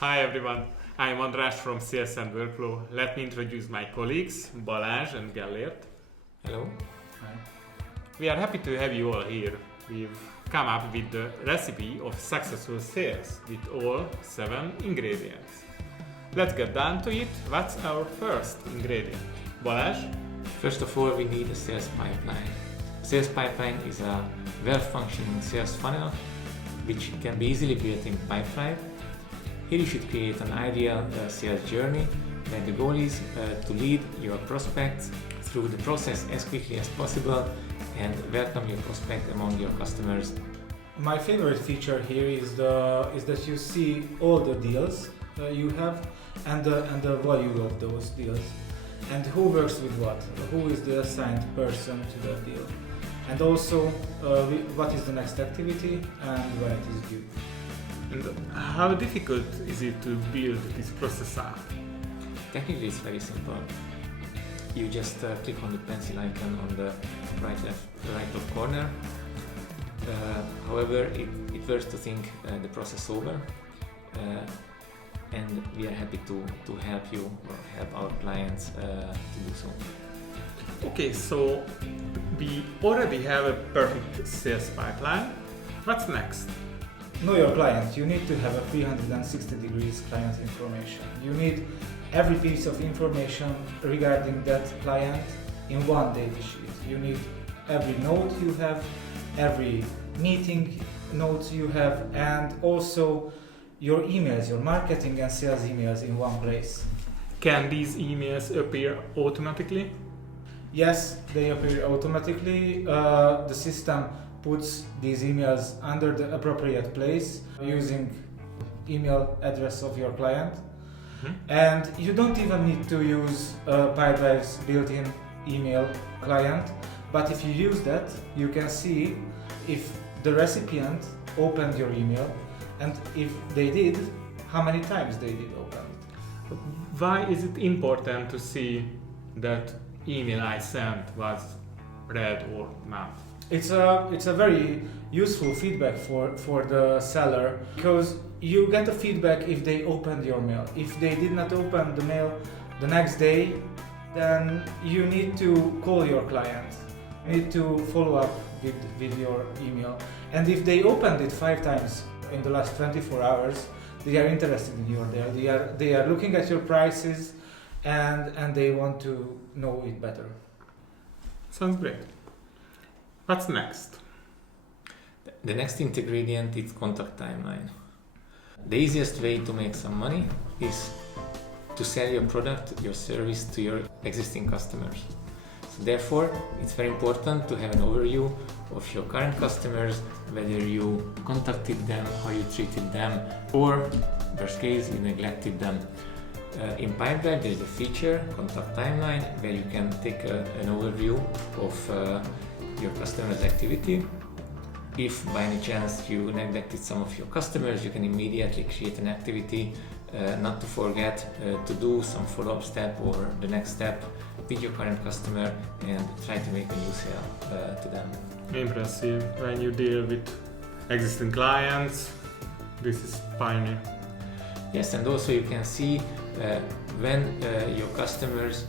Hi everyone, I'm András from Sales and Workflow. Let me introduce my colleagues, Balázs and Gellért. Hello. Hi. We are happy to have you all here. We've come up with the recipe of successful sales with all 7 ingredients. Let's get down to it. What's our first ingredient? Balázs? First of all, we need a sales pipeline. Sales pipeline is a well-functioning sales funnel which can be easily built in Pipedrive. Here you should create an ideal sales journey where the goal is to lead your prospects through the process as quickly as possible and welcome your prospect among your customers. My favorite feature here is that you see all the deals you have and the value of those deals and who works with what, who is the assigned person to that deal, and also what is the next activity and when it is due. And how difficult is it to build this process up? Technically it's very simple. You just click on the pencil icon on the right top corner. However, it worth to think the process over, and we are happy to help you or help our clients to do so. Okay, so we already have a perfect sales pipeline. What's next? Know your client. You need to have a 360 degrees client information. You need every piece of information regarding that client in one data sheet. You need every note you have, every meeting notes you have, and also your emails, your marketing and sales emails in one place. Can these emails appear automatically? Yes, they appear automatically. The system puts these emails under the appropriate place using email address of your client. Mm-hmm. And you don't even need to use Pipedrive's built-in email client, but if you use that, you can see if the recipient opened your email, and if they did, how many times they did open it. Why is it important to see that email I sent was read or not? It's a very useful feedback for the seller, because you get a feedback if they opened your mail. If they did not open the mail the next day, then you need to call your client. You need to follow up with your email. And if they opened it 5 times in the last 24 hours, they are interested in your deal. They are looking at your prices and they want to know it better. Sounds great. What's next? The next ingredient is contact timeline. The easiest way to make some money is to sell your product, your service to your existing customers. So therefore, it's very important to have an overview of your current customers, whether you contacted them, how you treated them, or worst case, you neglected them. In Pipedrive, there is a feature, contact timeline, where you can take an overview of your customer's activity. If by any chance you neglected some of your customers, you can immediately create an activity not to forget to do some follow-up step or the next step with your current customer and try to make a new sale to them. Impressive. When you deal with existing clients, this is pioneer. Yes, and also you can see when your customers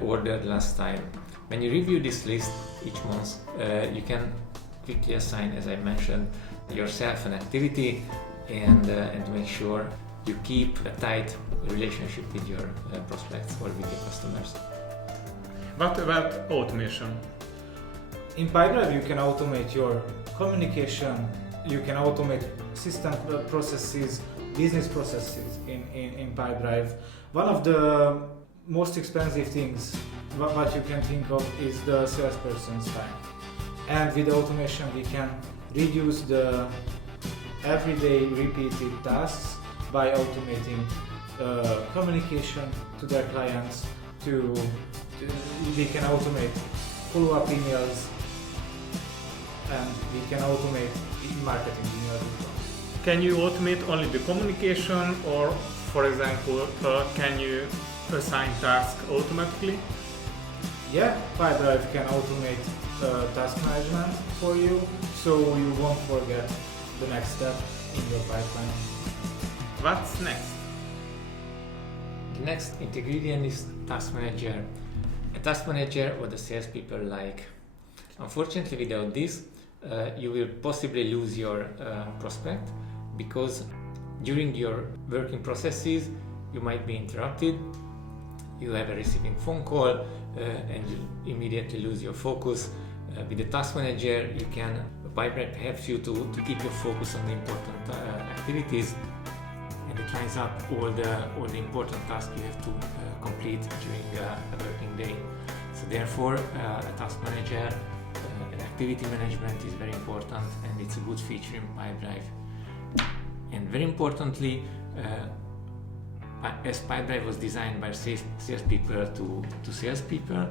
ordered last time. When you review this list each month, you can quickly assign, as I mentioned, yourself an activity and to make sure you keep a tight relationship with your prospects or with your customers. What about automation? In Pipedrive, you can automate your communication, you can automate system processes, business processes in Pipedrive. One of the most expensive things what you can think of is the salesperson's time. And with automation, we can reduce the everyday repeated tasks by automating communication to their clients. We can automate follow-up emails, and we can automate marketing emails as well. Can you automate only the communication, or for example, can you assign tasks automatically? Yeah, Pipedrive can automate task management for you, so you won't forget the next step in your pipeline. What's next? The next ingredient is task manager. A task manager what the salespeople like. Unfortunately, without this, you will possibly lose your prospect, because during your working processes you might be interrupted. You have a receiving phone call and you immediately lose your focus. With the task manager, Pipedrive helps you to keep your focus on the important activities, and it lines up all the important tasks you have to complete during a working day. So therefore, a task manager and activity management is very important, and it's a good feature in Pipedrive. And very importantly, as Pipedrive was designed by salespeople to salespeople,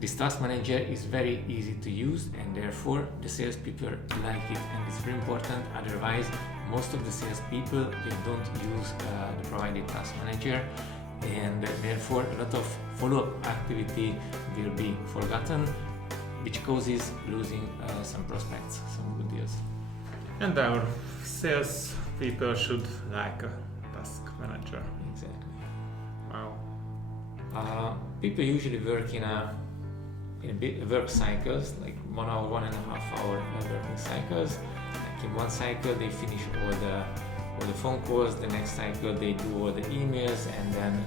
this task manager is very easy to use, and therefore the salespeople like it, and it's very important. Otherwise, most of the salespeople, they don't use the provided task manager, and therefore a lot of follow-up activity will be forgotten, which causes losing some prospects, some good deals. And our sales people should like a task manager. Exactly. Wow. People usually work in work cycles, like 1 hour, 1.5 hour working cycles. Like in one cycle, they finish all the phone calls. The next cycle, they do all the emails, and then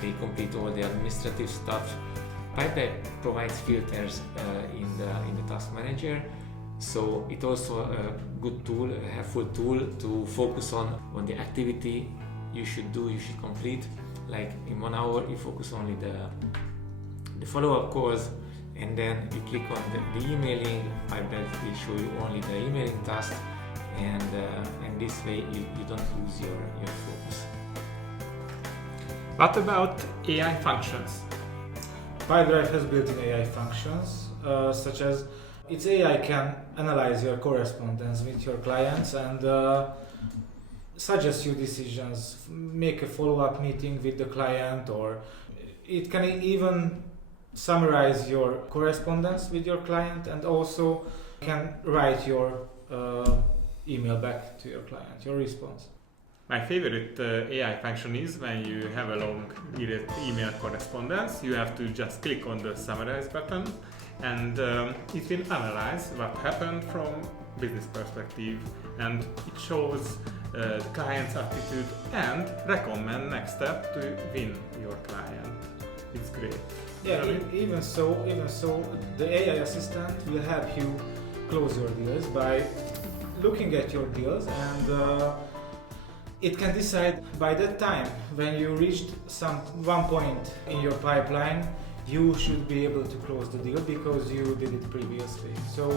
they complete all the administrative stuff. Pipedrive provides filters in the task manager, so it's also a good tool, a helpful tool to focus on the activity you should complete. Like in 1 hour, you focus only the follow-up calls, and then you click on the emailing. Pipedrive will show you only the emailing task, and this way you don't lose your focus. What about AI functions? Pipedrive has built-in AI functions, such as its AI can analyze your correspondence with your clients and suggest you decisions, make a follow-up meeting with the client, or it can even summarize your correspondence with your client, and also can write your email back to your client, your response. My favorite AI function is when you have a long email correspondence, you have to just click on the summarize button, and it will analyze what happened from business perspective, and it shows the client's attitude and recommend next step to win your client. It's great. Yeah, even so, the AI assistant will help you close your deals by looking at your deals, and it can decide by that time when you reached one point in your pipeline, you should be able to close the deal because you did it previously. So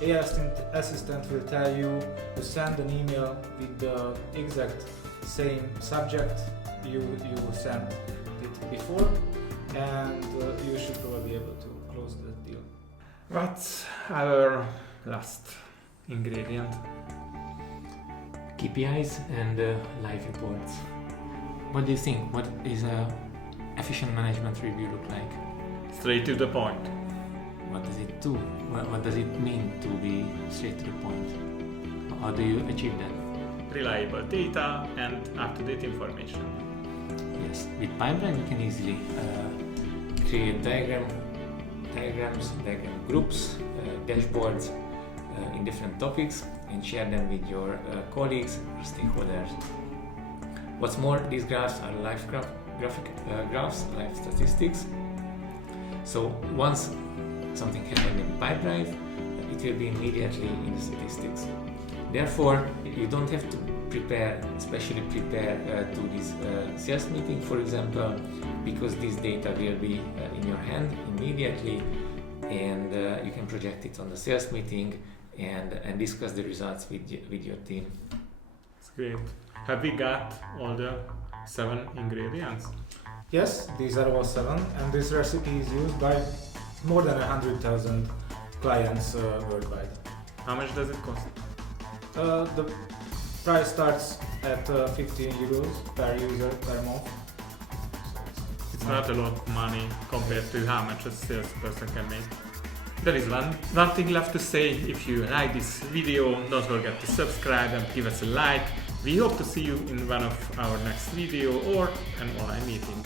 AI assistant will tell you to send an email with the exact same subject you sent it before, and you should probably be able to close the deal. What's our last ingredient? KPIs and live reports. What do you think? What is a efficient management review look like? Straight to the point. What does it do? What does it mean to be straight to the point? How do you achieve that? Reliable data and up-to-date information. Yes, with Pipedrive you can easily create diagram groups, dashboards in different topics, and share them with your colleagues or stakeholders. What's more, these graphs are live graphs, live statistics. So once something happened in Pipedrive, it will be immediately in the statistics. Therefore, you don't have to especially prepare to this sales meeting, for example, because this data will be in your hand immediately, and you can project it on the sales meeting and discuss the results with your team. It's great. Have we got all the 7 ingredients? Yes, these are all 7, and this recipe is used by more than 100,000 clients worldwide. How much does it cost? The price starts at 15 euros per user per month. It's not a lot of money compared to how much a salesperson can make. There is one thing left to say. If you like this video, don't forget to subscribe and give us a like. We hope to see you in one of our next video or an online meeting.